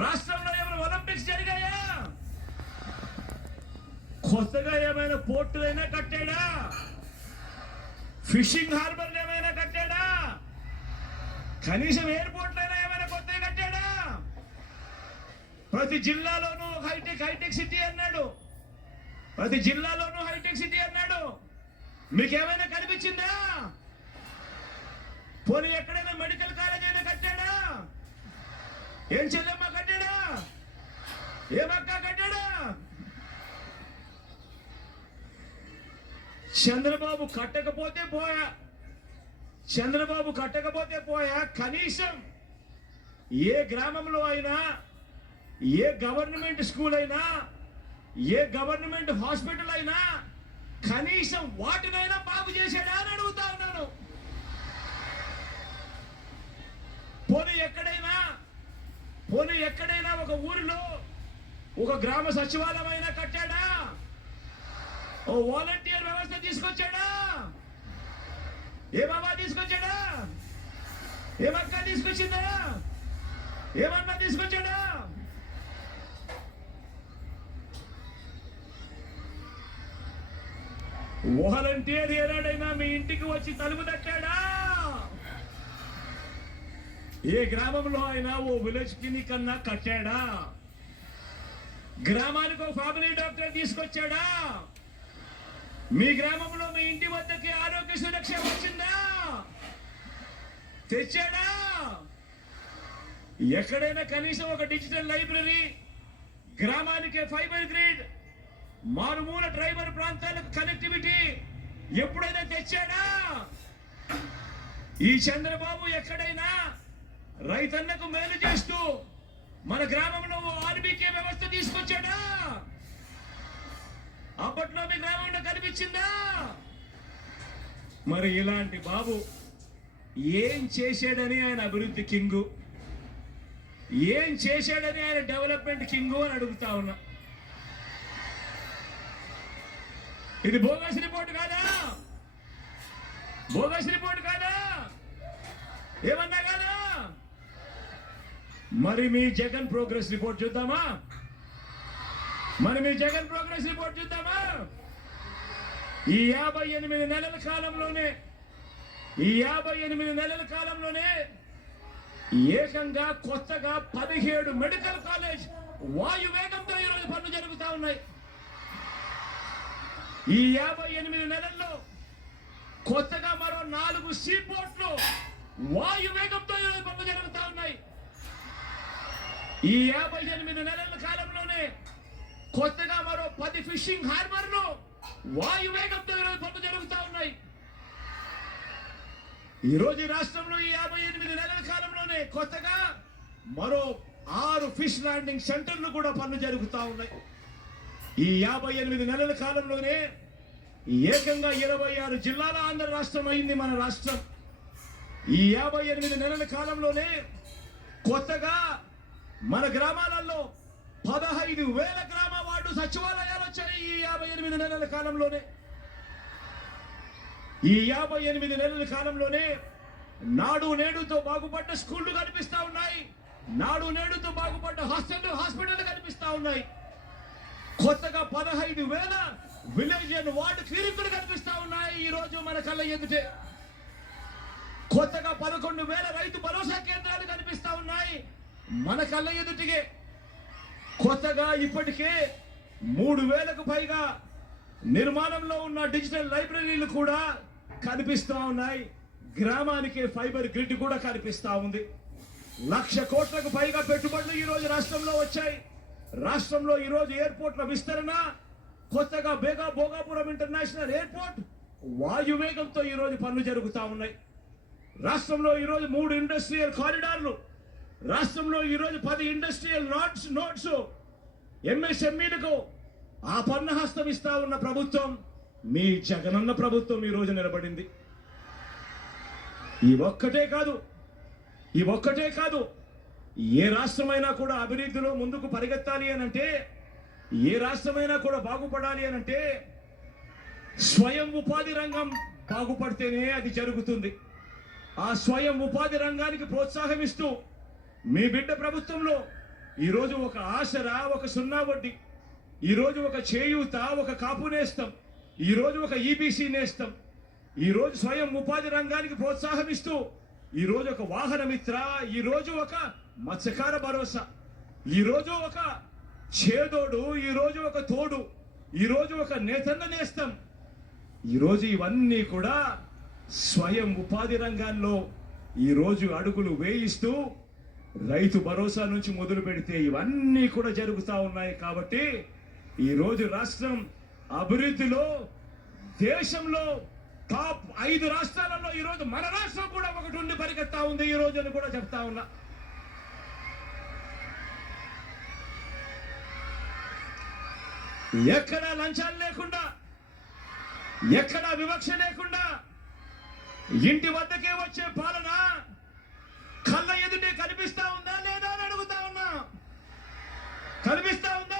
రాష్ట్రంలో ఏమైనా ఒలింపిక్స్ జరిగాయా? కొత్తగా ఏమైనా పోర్టులైనా కట్టాడా? ఫిషింగ్ హార్బర్ ఏమైనా కట్టాడా? కనీసం ఎయిర్పోర్ట్లైనా ఏమైనా కొత్తగా కట్టాడా? ప్రతి జిల్లాలోనూ హైటెక్ హైటెక్ సిటీ అన్నాడు. ప్రతి జిల్లాలోనూ హైటెక్ సిటీ అన్నాడు. మీకేమైనా కనిపించిందా? పోనీ ఎక్కడైనా మెడికల్ కాలేజ్ అయినా కట్టాడా? ఏం చెల్లెమ్మ కట్టాడా? ఏమక్క కట్టాడా? చంద్రబాబు కట్టకపోతే పోయా. చంద్రబాబు కట్టకపోతే పోయా. కనీసం ఏ గ్రామంలో అయినా ఏ గవర్నమెంట్ స్కూల్ అయినా ఏ గవర్నమెంట్ హాస్పిటల్ అయినా కనీసం వాటినైనా బాగు చేశాడా అని అడుగుతా ఉన్నాను. పోనీ ఎక్కడైనా ఒక ఊరిలో ఒక గ్రామ సచివాలయం అయినా కట్టాడా? ఓ వాలంటీర్ వ్యవస్థ తీసుకొచ్చాడా? ఏ బాబా తీసుకొచ్చాడా? ఏమక్క తీసుకొచ్చిందా? ఏమన్నా తీసుకొచ్చాడా? వాలంటీర్ ఏనాడైనా మీ ఇంటికి వచ్చి తలుపు తట్టాడా? ఏ గ్రామంలో అయినా ఓ విలేజ్ క్లినిక్ అన్నా కట్టాడా? గ్రామానికి ఒక ఫ్యామిలీ డాక్టర్ తీసుకొచ్చాడా? మీ గ్రామంలో మీ ఇంటి వద్దకి ఆరోగ్య సురక్ష వచ్చిందా? తెచ్చాడా? ఎక్కడైనా కనీసం ఒక డిజిటల్ లైబ్రరీ గ్రామానికి ఫైబర్ గ్రిడ్ మారుమూల డ్రైవర్ ప్రాంతాలకు కనెక్టివిటీ ఎప్పుడైనా తెచ్చాడా? ఈ చంద్రబాబు ఎక్కడైనా రైతన్నకు మేలు చేస్తూ మన గ్రామంలో ఓ ఆర్బీకే వ్యవస్థ తీసుకొచ్చాడా? అప్పట్లో మీ గ్రామంలో కనిపించిందా? మరి ఇలాంటి బాబు ఏం చేశాడని ఆయన అభివృద్ధి కింగు? ఏం చేశాడని ఆయన డెవలప్మెంట్ కింగు అని అడుగుతా ఉన్నా. ఇది బోగస్ రిపోర్ట్ కాదా? బోగస్ రిపోర్ట్ కాదా? ఏమన్నా కాదా? మరి మీ జగన్ ప్రోగ్రెస్ రిపోర్ట్ చూద్దామా? మరి మీ జగన్ ప్రోగ్రెస్ రిపోర్ట్ చూద్దామా? ఈ యాభై ఎనిమిది నెలల కాలంలోనే ఈ యాభై ఎనిమిది నెలల కాలంలోనే ఏకంగా కొత్తగా పదిహేడు మెడికల్ కాలేజ్ వాయు వేగంతో ఈరోజు పనులు జరుగుతా ఉన్నాయి. ఈ యాభై ఎనిమిది నెలల్లో కొత్తగా మరో నాలుగు సీ పోర్ట్లు వాయు వేగంతో ఈరోజు పనులు జరుగుతూ ఉన్నాయి. ఈ యాభై ఎనిమిది నెలల కాలంలోనే కొత్తగా మరో పది ఫిషింగ్ హార్బర్లు వాయు వేగంతో ఈరోజు ఉన్నాయి. ఈరోజు రాష్ట్రంలో ఈ యాభై ఎనిమిది నెలల కాలంలోనే కొత్తగా మరో ఆరు ఫిష్ ల్యాండింగ్ సెంటర్లు కూడా పనులు జరుగుతూ ఉన్నాయి. ఈ యాభై ఎనిమిది నెలల కాలంలోనే ఏకంగా ఇరవై ఆరు జిల్లాల ఆంధ్ర రాష్ట్రం అయింది మన రాష్ట్రం. ఈ యాభై ఎనిమిది నెలల కాలంలోనే కొత్తగా మన గ్రామాలలో పదహైదు వేల గ్రామ వార్డు సచివాలయాలు వచ్చాయి ఈ యాభై ఎనిమిది నెలల కాలంలోనే. ఈ యాభై ఎనిమిది నెలల కాలంలోనే నాడు నేడుతో బాగుపడ్డ స్కూళ్ళు కనిపిస్తా ఉన్నాయి. నాడు నేడుతో బాగుపడ్డ హాస్టల్ హాస్పిటల్ కనిపిస్తా ఉన్నాయి. కొత్తగా పదహైదు వేల విలేజ్ అండ్ వార్డు క్లినిక్లు కనిపిస్తా ఉన్నాయి ఈ రోజు మన కళ్ళ ఎదుటే. కొత్తగా పదకొండు వేల రైతు భరోసా కేంద్రాలు కనిపిస్తా ఉన్నాయి. మన కళ్ళ ఎదుటికే. కొత్తగా ఇప్పటికే మూడు వేలకు పైగా నిర్మాణంలో ఉన్న డిజిటల్ లైబ్రరీలు కూడా కనిపిస్తూ ఉన్నాయి. గ్రామానికి ఫైబర్ గ్రిడ్ కూడా కనిపిస్తూ ఉంది. లక్ష కోట్లకు పైగా పెట్టుబడులు ఈరోజు రాష్ట్రంలో వచ్చాయి. రాష్ట్రంలో ఈరోజు ఎయిర్పోర్ట్ల విస్తరణ కొత్తగా బేగా భోగాపురం ఇంటర్నేషనల్ ఎయిర్పోర్ట్ వాయువేగంతో ఈరోజు పనులు జరుగుతా ఉన్నాయి. రాష్ట్రంలో ఈరోజు మూడు ఇండస్ట్రియల్ కారిడార్లు రాష్ట్రంలో ఈరోజు పది ఇండస్ట్రియల్ నోట్స్ నోట్స్ ఎంఎస్ఎంఈలకు ఆ పన్నహస్తం ఇస్తా ఉన్న ప్రభుత్వం మీ జగనన్న ప్రభుత్వం ఈరోజు నిలబడింది. ఈ ఒక్కటే కాదు ఈ ఒక్కటే కాదు ఏ రాష్ట్రమైనా కూడా అభివృద్ధిలో ముందుకు పరిగెత్తాలి అని అంటే ఏ రాష్ట్రమైనా కూడా బాగుపడాలి అని అంటే స్వయం ఉపాధి రంగం బాగుపడితేనే అది జరుగుతుంది. ఆ స్వయం ఉపాధి రంగానికి ప్రోత్సాహం ఇస్తూ మీ బిడ్డ ప్రభుత్వంలో ఈరోజు ఒక ఆసరా ఒక సున్నా వడ్డీ ఈరోజు ఒక చేయూత ఒక కాపు నేస్తం ఈరోజు ఒక ఈబీసీ నేస్తం ఈరోజు స్వయం ఉపాధి రంగానికి ప్రోత్సాహం ఇస్తూ ఈరోజు ఒక వాహనమిత్ర ఈరోజు ఒక మత్స్యకార భరోసా ఈరోజు ఒక చేదోడు ఈరోజు ఒక తోడు ఈరోజు ఒక నేతన్న నేస్తం. ఈరోజు ఇవన్నీ కూడా స్వయం ఉపాధి రంగాల్లో ఈరోజు అడుగులు వేయిస్తూ రైతు భరోసా నుంచి మొదలు పెడితే ఇవన్నీ కూడా జరుగుతూ ఉన్నాయి కాబట్టి ఈరోజు రాష్ట్రం అభివృద్ధిలో దేశంలో టాప్ ఐదు రాష్ట్రాలలో ఈరోజు మన రాష్ట్రం కూడా ఒకటి ఉండి పరిగెత్తా ఉంది ఈ రోజు అని కూడా చెప్తా ఉన్నా. ఎక్కడ లంచాలు లేకుండా ఎక్కడ వివక్ష లేకుండా ఇంటి వద్దకే వచ్చే పాలన ఎదుటే కనిపిస్తా ఉందా లేదా అని అడుగుతా ఉన్నా. కనిపిస్తా ఉందా